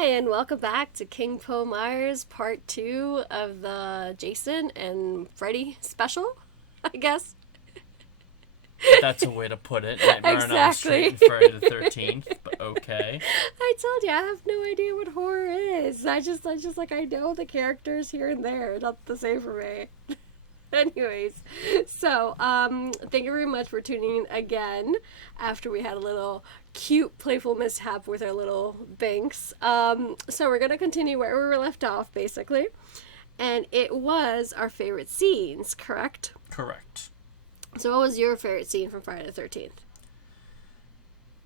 Hi, and welcome back to King Po Myers Part 2 of the Jason and Freddy special, I guess. That's a way to put it. Nightmare on Elm Street Exactly. and Friday the 13th, but okay. I told you, I have no idea what horror is. I know the characters here and there. Not the same for me. Anyways, so thank you very much for tuning in again after we had a little cute playful mishap with our little banks. So we're gonna continue where we were left off basically, and it was our favorite scenes, correct? Correct. So what was your favorite scene from Friday the 13th?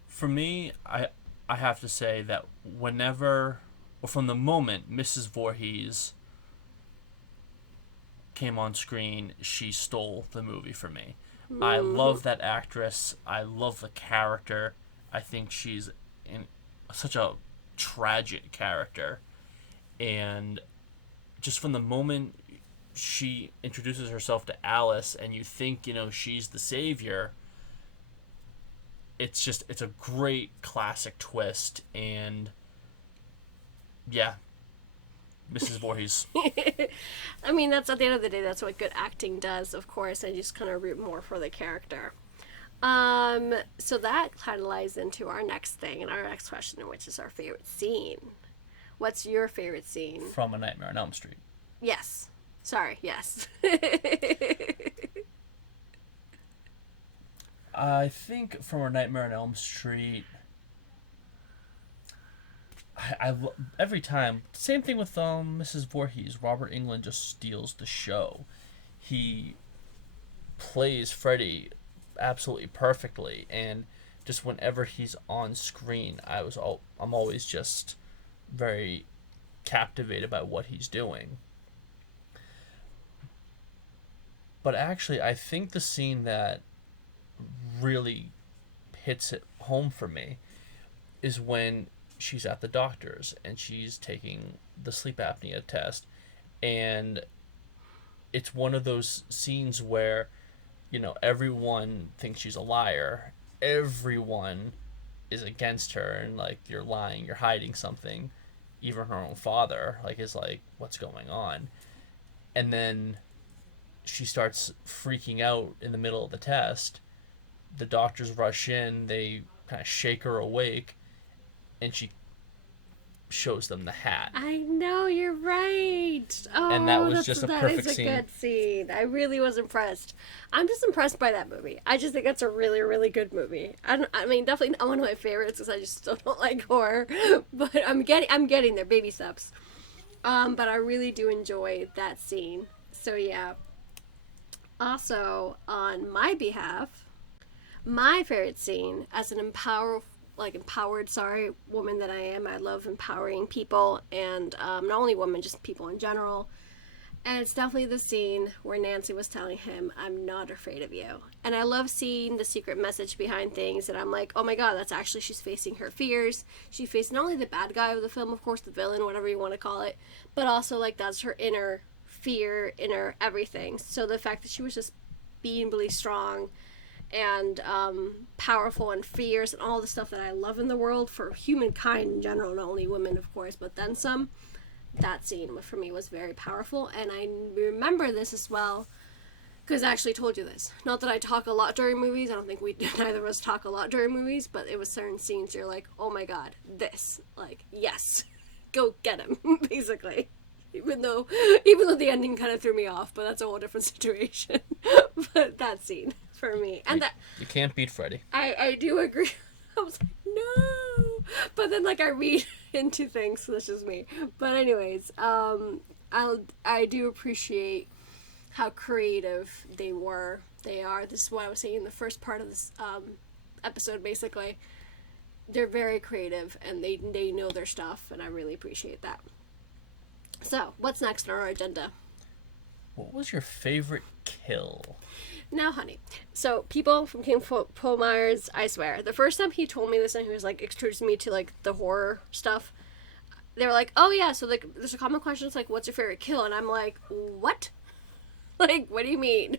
For me, I have to say that whenever, or from the moment Mrs. Voorhees came on screen, she stole the movie for me. I love that actress. I love the character. I think she's in such a tragic character. And just from the moment she introduces herself to Alice and you think, she's the savior, it's a great classic twist. And yeah, Mrs. Voorhees. I mean, that's at the end of the day, that's what good acting does, of course. I just kind of root more for the character. So that kind of lies into our next thing and our next question, which is our favorite scene. What's your favorite scene? From A Nightmare on Elm Street. Yes. Sorry, yes. I think from A Nightmare on Elm Street, every time, same thing with Mrs. Voorhees. Robert Englund just steals the show. He plays Freddy absolutely perfectly, and just whenever he's on screen, I'm always just very captivated by what he's doing. But actually, I think the scene that really hits it home for me is when she's at the doctor's and she's taking the sleep apnea test, and it's one of those scenes where everyone thinks she's a liar, everyone is against her, and like, you're lying, you're hiding something. Even her own father is like, what's going on? And then she starts freaking out in the middle of the test. The doctors rush in, they kind of shake her awake, and she shows them the hat. I know, you're right. Oh, and that was just a perfect that is a scene. good scene. I really was impressed. I'm just impressed by that movie. I just think that's a really, really good movie. I mean, definitely not one of my favorites because I just still don't like horror. But I'm getting there, baby steps. But I really do enjoy that scene. So yeah. Also, on my behalf, my favorite scene as an empowered woman that I am. I love empowering people, and not only women, just people in general. And it's definitely the scene where Nancy was telling him, "I'm not afraid of you." And I love seeing the secret message behind things, and I'm like, oh my god, that's actually, she's facing her fears. She faced not only the bad guy of the film, of course, the villain, whatever you want to call it, but also that's her inner fear, inner everything. So the fact that she was just being really strong and powerful and fierce and all the stuff that I love in the world for humankind in general, not only women, of course, but then some. That scene for me was very powerful, and I remember this as well because I actually told you this. Not that I talk a lot during movies. I don't think neither of us talk a lot during movies, but it was certain scenes you're like, oh my god, this, yes, go get him, basically. Even though the ending kind of threw me off, but that's a whole different situation. But that scene for me, and you can't beat Freddy. I do agree. I was like, no, but then I read into things, so that's just me. But anyways, I do appreciate how creative they are. This is what I was saying in the first part of this episode. Basically, they're very creative and they know their stuff, and I really appreciate that. So, what's next on our agenda? What was your favorite kill? Now, honey, so people from King Po Myers, I swear, the first time he told me this and he was introducing me to the horror stuff, they were like, oh yeah, so there's a common question, it's what's your favorite kill? And I'm like, what? What do you mean?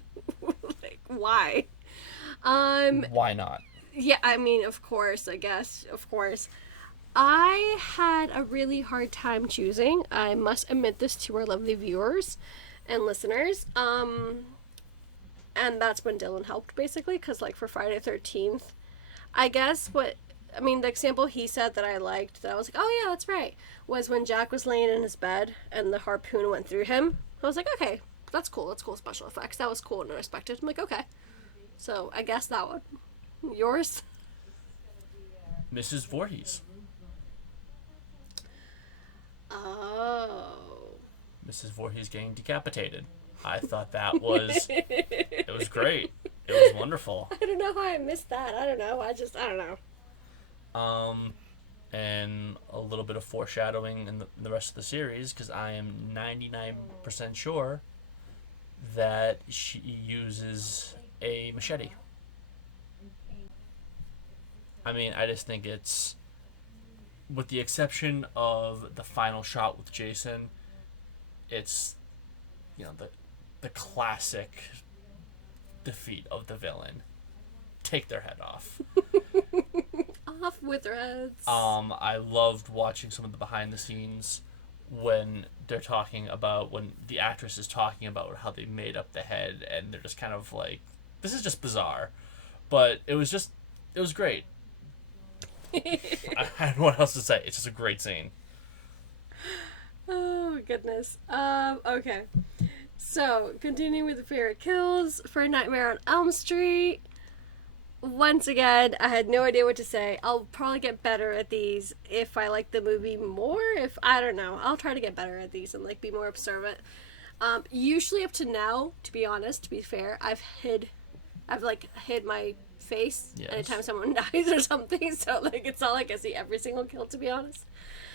Why? Why not? Yeah, I mean, of course, I guess, of course. I had a really hard time choosing. I must admit this to our lovely viewers and listeners. And that's when Dylan helped, basically, because, like, for Friday the 13th, I guess the example he said that I liked, that I was like, oh yeah, that's right, was when Jack was laying in his bed and the harpoon went through him. I was like, okay, that's cool. That's cool special effects. That was cool and unexpected. I'm like, okay. So I guess that one. Yours? Mrs. Voorhees. Oh. Mrs. Voorhees getting decapitated. I thought that was it was great. It was wonderful. I don't know how I missed that. I don't know. I don't know. And a little bit of foreshadowing in the rest of the series, because I am 99% sure that she uses a machete. I mean, I just think it's, with the exception of the final shot with Jason, it's, the classic defeat of the villain. Take their head off. Off with their heads. I loved watching some of the behind the scenes when they're talking about, when the actress is talking about how they made up the head, and they're just kind of like, this is just bizarre. But it was great. I don't know what else to say. It's just a great scene. Oh, goodness. Okay. So, continuing with the favorite kills for Nightmare on Elm Street. Once again, I had no idea what to say. I'll probably get better at these if I like the movie more. I don't know. I'll try to get better at these and, like, be more observant. Usually up to now, to be honest, to be fair, I've hid my face anytime someone dies or something, so, like, it's not like I see every single kill, to be honest.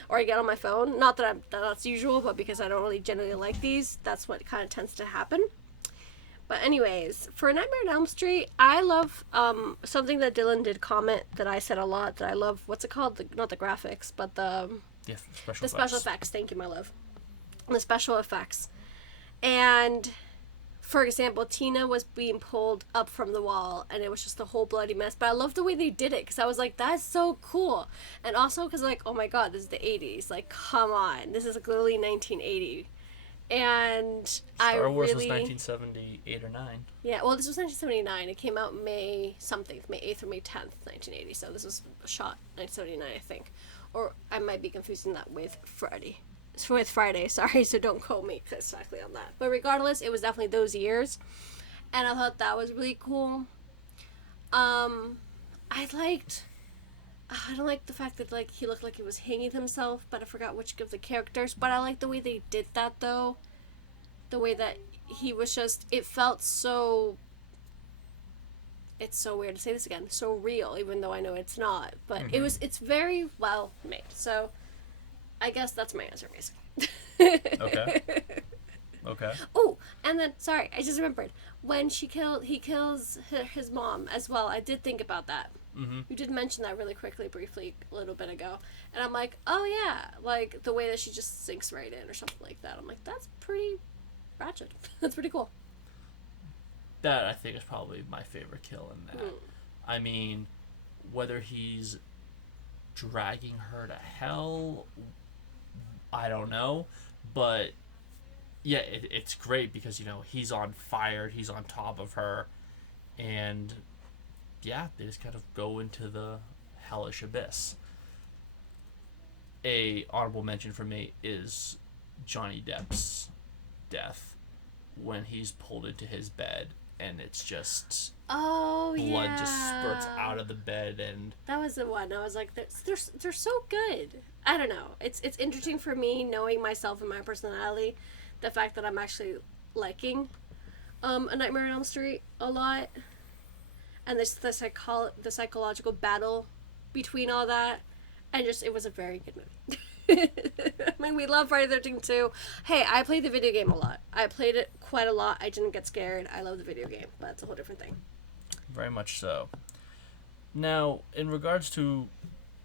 Or I get on my phone. Not that that's usual, but because I don't really generally like these, that's what kind of tends to happen. But anyways, for Nightmare on Elm Street, I love something that Dylan did comment that I said a lot, that I love. What's it called? Not the graphics, but the special effects. Thank you, my love. The special effects. And, for example, Tina was being pulled up from the wall, and it was just a whole bloody mess. But I love the way they did it, because I was like, that's so cool. And also because, like, oh my god, this is the 80s. Like, come on. This is like, literally 1980. And Star Wars was 1978 or 9. Yeah, well, this was 1979. It came out May 8th or May 10th, 1980. So this was shot 1979, I think. Or I might be confusing that with Friday. Sorry, so don't quote me exactly on that. But regardless, it was definitely those years. And I thought that was really cool. I don't like the fact that, like, he looked like he was hanging himself, but I forgot which of the characters. But I like the way they did that, though. The way that he was just, it felt so, it's so weird to say this again, so real, even though I know it's not. But it's very well made. So, I guess that's my answer, basically. Okay. Oh, and then, sorry, I just remembered. When he kills his mom as well, I did think about that. Mm-hmm. You did mention that really briefly, a little bit ago. And I'm like, oh yeah, like, the way that she just sinks right in or something like that. I'm like, that's pretty ratchet. That's pretty cool. That, I think, is probably my favorite kill in that. I mean, whether he's dragging her to hell, I don't know. But, yeah, it's great because, he's on fire, he's on top of her, and yeah, they just kind of go into the hellish abyss. A honorable mention for me is Johnny Depp's death when he's pulled into his bed and it's just blood just spurts out of the bed, and that was the one. I was like, they're so good. I don't know. It's interesting for me, knowing myself and my personality, the fact that I'm actually liking A Nightmare on Elm Street a lot. And the psychological battle between all that, and just, it was a very good movie. I mean, we love Friday the 13th too. Hey, I played the video game a lot. I played it quite a lot. I didn't get scared. I love the video game, but it's a whole different thing. Very much so. Now, in regards to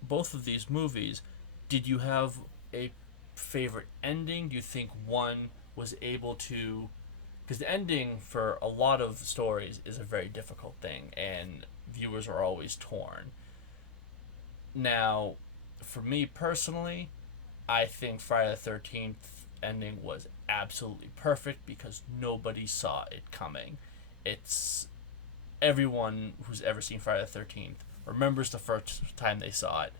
both of these movies, did you have a favorite ending? Do you think one was able to... Because the ending for a lot of stories is a very difficult thing, and viewers are always torn. Now, for me personally, I think Friday the 13th ending was absolutely perfect because nobody saw it coming. It's everyone who's ever seen Friday the 13th remembers the first time they saw it.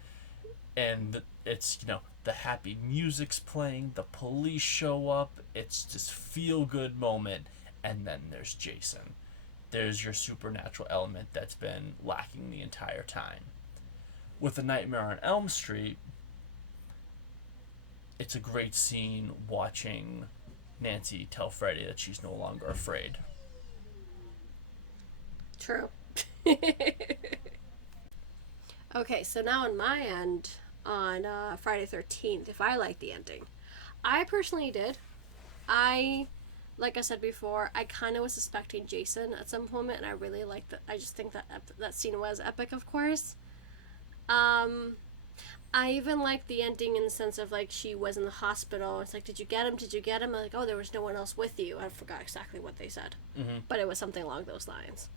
And it's, the happy music's playing, the police show up, it's this feel good moment, and then there's Jason. There's your supernatural element that's been lacking the entire time. With The Nightmare on Elm Street, it's a great scene watching Nancy tell Freddy that she's no longer afraid. True. Okay, so now on my end, on Friday 13th, if I liked the ending. I personally did. Like I said before, I kind of was suspecting Jason at some moment, and I really liked that. I just think that that scene was epic, of course. I even liked the ending in the sense of, like, she was in the hospital. It's like, did you get him? Did you get him? I'm like, oh, there was no one else with you. I forgot exactly what they said. Mm-hmm. But it was something along those lines.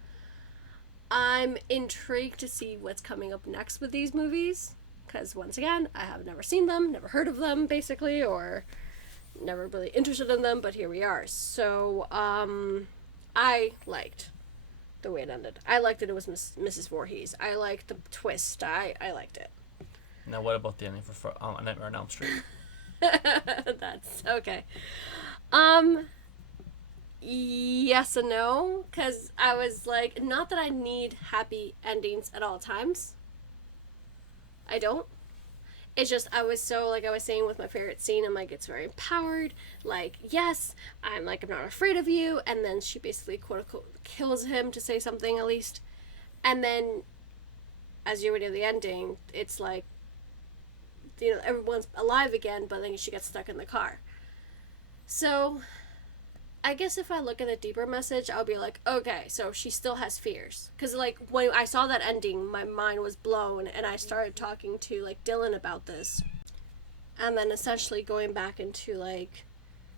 I'm intrigued to see what's coming up next with these movies. Because, once again, I have never seen them, never heard of them, basically, or never really interested in them, but here we are. So, I liked the way it ended. I liked that it was Mrs. Voorhees. I liked the twist. I liked it. Now, what about the ending for Nightmare on Elm Street? That's okay. Yes and no, because I was like, not that I need happy endings at all times. I don't. It's just, I was so, like I was saying with my favorite scene, I'm like, it's very empowered. Like, yes, I'm not afraid of you. And then she basically, quote unquote, kills him to say something at least. And then, as you read the ending, it's like, everyone's alive again, but then she gets stuck in the car. So, I guess if I look at the deeper message, I'll be like, okay, so she still has fears. Because, like, when I saw that ending, my mind was blown, and I started talking to, like, Dylan about this. And then essentially going back into, like,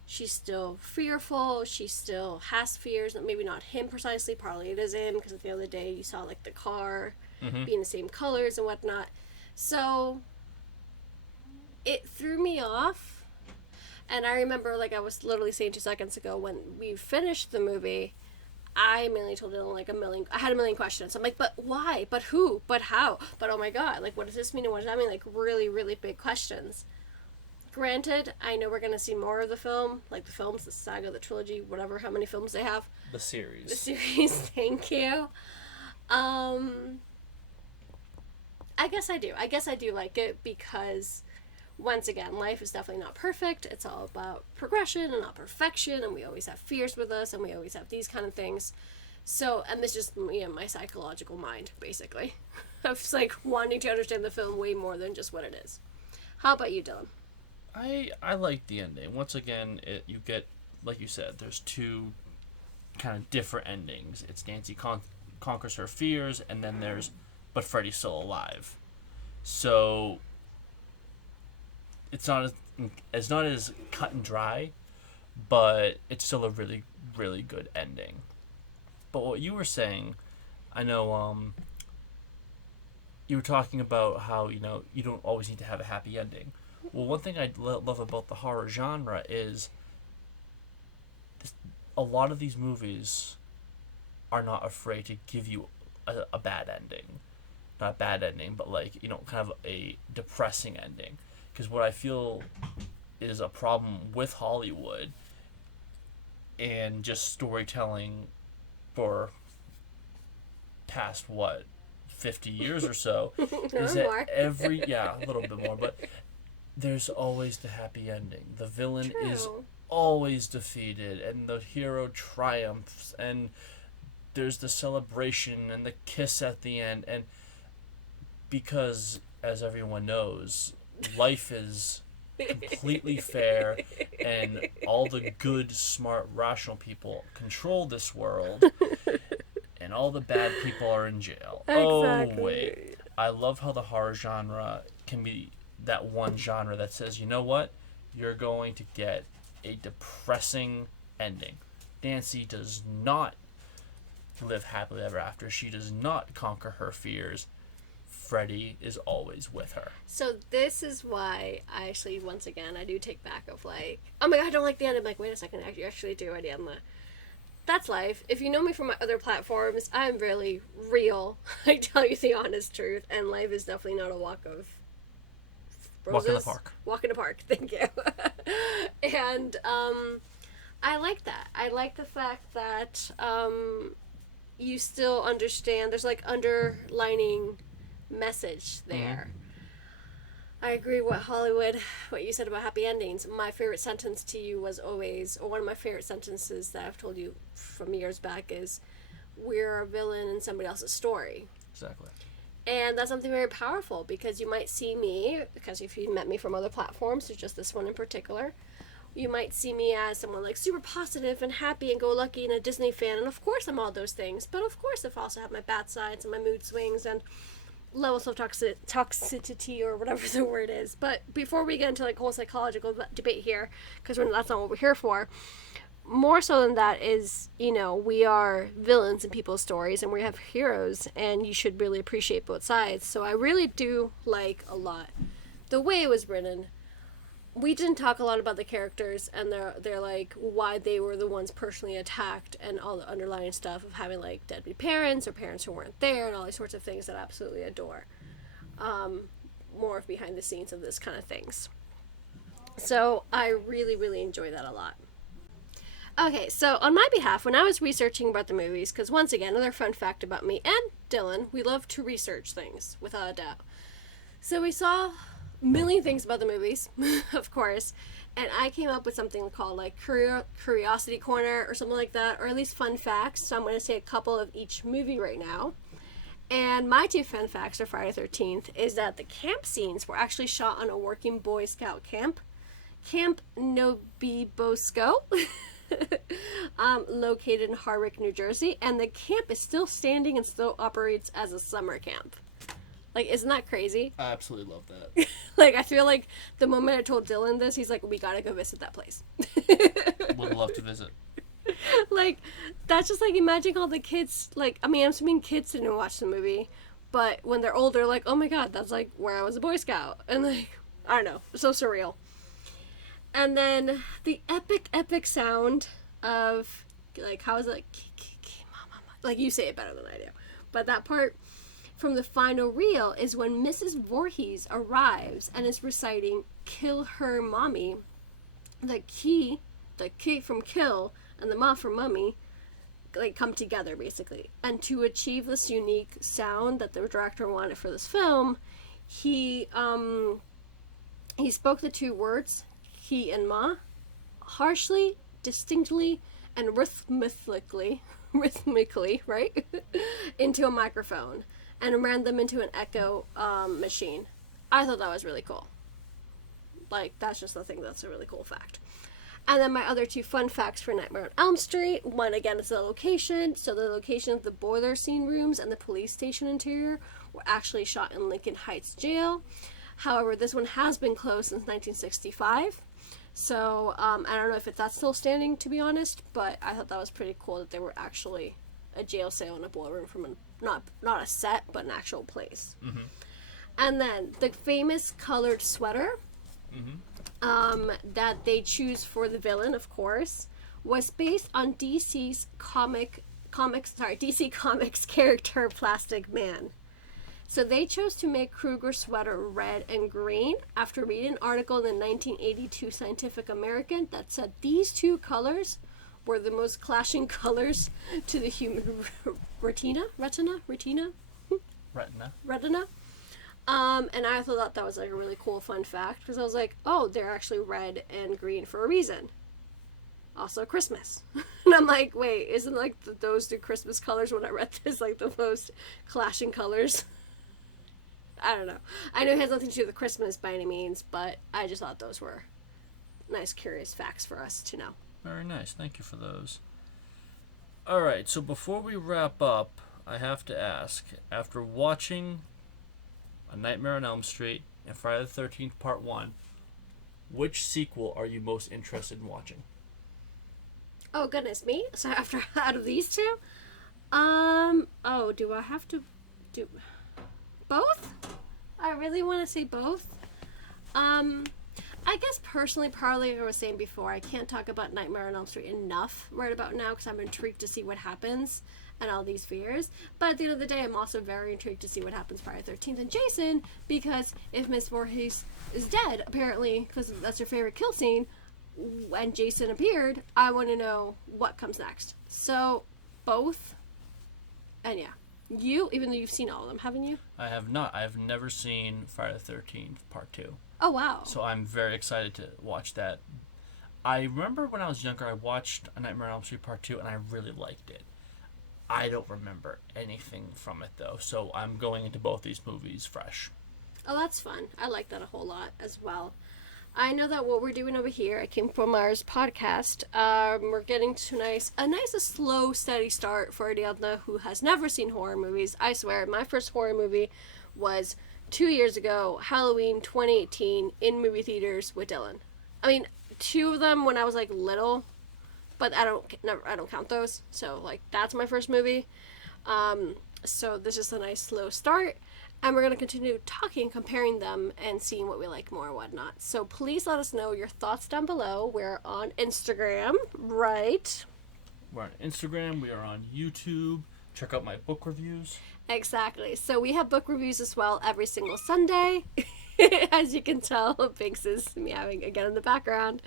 she's still fearful, she still has fears, maybe not him precisely, probably it is him, because at the end of the day, you saw, like, the car being the same colors and whatnot. So, it threw me off. And I remember, like I was literally saying 2 seconds ago, when we finished the movie, I mainly told Dylan, I had a million questions. I'm like, but why? But who? But how? But oh my god, like, what does this mean? And what does that mean? Like, really, really big questions. Granted, I know we're going to see more of the film, like the films, the saga, the trilogy, whatever, how many films they have. The series. The series, thank you. I guess I do. I guess I do like it because, once again, life is definitely not perfect. It's all about progression and not perfection, and we always have fears with us, and we always have these kind of things. So, and this is just my psychological mind, basically. of just, like, wanting to understand the film way more than just what it is. How about you, Dylan? I like the ending. Once again, you get, like you said, there's two kind of different endings. It's Nancy conquers her fears, and then there's, but Freddy's still alive. So, it's not as cut and dry, but it's still a really, really good ending. But what you were saying, I know, you were talking about how, you don't always need to have a happy ending. Well, one thing I love about the horror genre is a lot of these movies are not afraid to give you a bad ending. Not a bad ending, but, like, kind of a depressing ending. Because what I feel is a problem with Hollywood and just storytelling for past, 50 years or so, is that a little bit more, but there's always the happy ending. The villain is always defeated, and the hero triumphs, and there's the celebration and the kiss at the end, and because, as everyone knows, life is completely fair, and all the good, smart, rational people control this world, and all the bad people are in jail. Exactly. Oh, wait. I love how the horror genre can be that one genre that says, you know what? You're going to get a depressing ending. Nancy does not live happily ever after. She does not conquer her fears. Freddy is always with her. So this is why I actually, once again, I do take back of like, oh my god, I don't like the end. I'm like, wait a second, I actually do. I am. That's life. If you know me from my other platforms, I'm really real. I tell you the honest truth, and life is definitely not a walk of roses. Walk in the park. Walk in the park. Thank you. And I like that. I like the fact that you still understand. There's like underlining message there. Mm-hmm. I agree with Hollywood, what you said about happy endings. My favorite sentence to you was always, or one of my favorite sentences that I've told you from years back is, we're a villain in somebody else's story. Exactly. And that's something very powerful, because you might see me, because if you met me from other platforms, so just this one in particular, you might see me as someone like super positive and happy and go-lucky and a Disney fan, and of course I'm all those things, but of course I've also had my bad sides and my mood swings and levels of toxicity or whatever the word is. But before we get into like whole psychological debate here, because that's not what we're here for, more so than that is, you know, we are villains in people's stories and we have heroes, and you should really appreciate both sides. So I really do like a lot the way it was written. We didn't talk a lot about the characters and they're like why they were the ones personally attacked and all the underlying stuff of having like deadbeat parents or parents who weren't there and all these sorts of things that I absolutely adore. More of behind the scenes of this kind of things. So I really, really enjoy that a lot. Okay, so on my behalf, when I was researching about the movies, because once again, another fun fact about me and Dylan, we love to research things, without a doubt. So we saw million things about the movies, of course, and I came up with something called like Curiosity Corner or something like that, or at least fun facts. So I'm going to say a couple of each movie right now. And my two fun facts for Friday the 13th is that the camp scenes were actually shot on a working Boy Scout camp, Camp Nobibosco, located in Harwich, New Jersey, and the camp is still standing and still operates as a summer camp. Like, isn't that crazy? I absolutely love that. Like, I feel like the moment I told Dylan this, he's like, we gotta go visit that place. Would love to visit. Like, that's just like, imagine all the kids, like, I mean, I'm assuming kids didn't watch the movie, but when they're older, like, oh my god, that's like where I was a Boy Scout. And like, I don't know, so surreal. And then the epic sound of, like, how is it, like, you say it better than I do, but that part from the final reel is when Mrs. Voorhees arrives and is reciting "Kill Her Mommy." The key from kill and the ma from mummy, like, come together basically. And to achieve this unique sound that the director wanted for this film, he spoke the two words, he and ma, harshly, distinctly, and rhythmically, right, into a microphone, and ran them into an echo machine. I thought that was really cool. Like, that's just the thing that's a really cool fact. And then my other two fun facts for Nightmare on Elm Street. One, again, is the location. So the location of the boiler scene rooms and the police station interior were actually shot in Lincoln Heights Jail. However, this one has been closed since 1965. So I don't know if that's still standing, to be honest, but I thought that was pretty cool that there were actually a jail cell and a boiler room from not a set, but an actual place. Mm-hmm. And then the famous colored sweater that they choose for the villain, of course, was based on DC Comics character Plastic Man. So they chose to make Kruger's sweater red and green after reading an article in the 1982 Scientific American that said these two colors were the most clashing colors to the human retina. And I thought that was like a really cool fun fact, because I was like, oh, they're actually red and green for a reason. Also Christmas. And I'm like, wait, isn't like those two Christmas colors, when I read this, like the most clashing colors? I don't know. I know it has nothing to do with Christmas by any means, but I just thought those were nice, curious facts for us to know. Very nice. Thank you for those. All right, so before we wrap up, I have to ask, after watching A Nightmare on Elm Street and Friday the 13th Part 1, which sequel are you most interested in watching? Oh, goodness me. So after, out of these two? Do I have to do... Both. I really want to say both. I guess personally, probably like I was saying before, I can't talk about Nightmare on Elm Street enough right about now because I'm intrigued to see what happens and all these fears. But at the end of the day, I'm also very intrigued to see what happens Friday the 13th and Jason, because if Miss Voorhees is dead, apparently, because that's her favorite kill scene, when Jason appeared, I want to know what comes next. So, both. And yeah. You, even though you've seen all of them, haven't you? I have not. I have never seen Friday the 13th Part 2. Oh, wow. So I'm very excited to watch that. I remember when I was younger, I watched A Nightmare on Elm Street Part 2, and I really liked it. I don't remember anything from it, though, so I'm going into both these movies fresh. Oh, that's fun. I like that a whole lot as well. I know that what we're doing over here, I came from Mars podcast. We're getting to a nice slow, steady start for Ariadna, who has never seen horror movies. I swear, my first horror movie was 2 years ago, Halloween 2018, in movie theaters with Dylan. I mean, 2 of them when I was like little, but I don't count those. So like that's my first movie. So this is a nice slow start. And we're going to continue talking, comparing them, and seeing what we like more and whatnot. So please let us know your thoughts down below. We're on Instagram, right? We're on Instagram. We are on YouTube. Check out my book reviews. Exactly. So we have book reviews as well every single Sunday. As you can tell, Binks is meowing again in the background.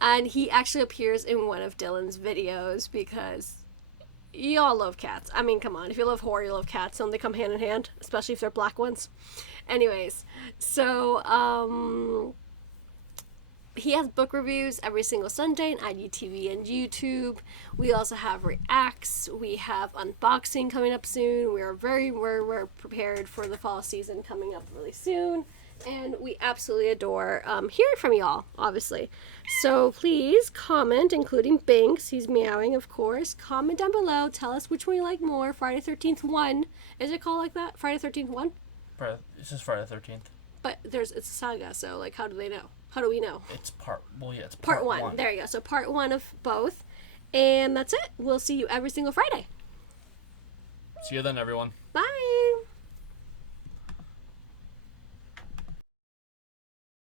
And he actually appears in one of Dylan's videos because... y'all love cats. I mean, come on. If you love horror, you love cats. Don't they come hand in hand? Especially if they're black ones. Anyways, so, he has book reviews every single Sunday on IGTV and YouTube. We also have reacts. We have unboxing coming up soon. We're prepared for the fall season coming up really soon. And we absolutely adore hearing from y'all, obviously. So please comment, including Binks. He's meowing, of course. Comment down below. Tell us which one you like more. Friday 13th 1. Is it called like that? Friday 13th 1? It's just Friday the 13th. But it's a saga, so like how do they know? How do we know? It's part 1. There you go. So part 1 of both. And that's it. We'll see you every single Friday. See you then, everyone. Bye.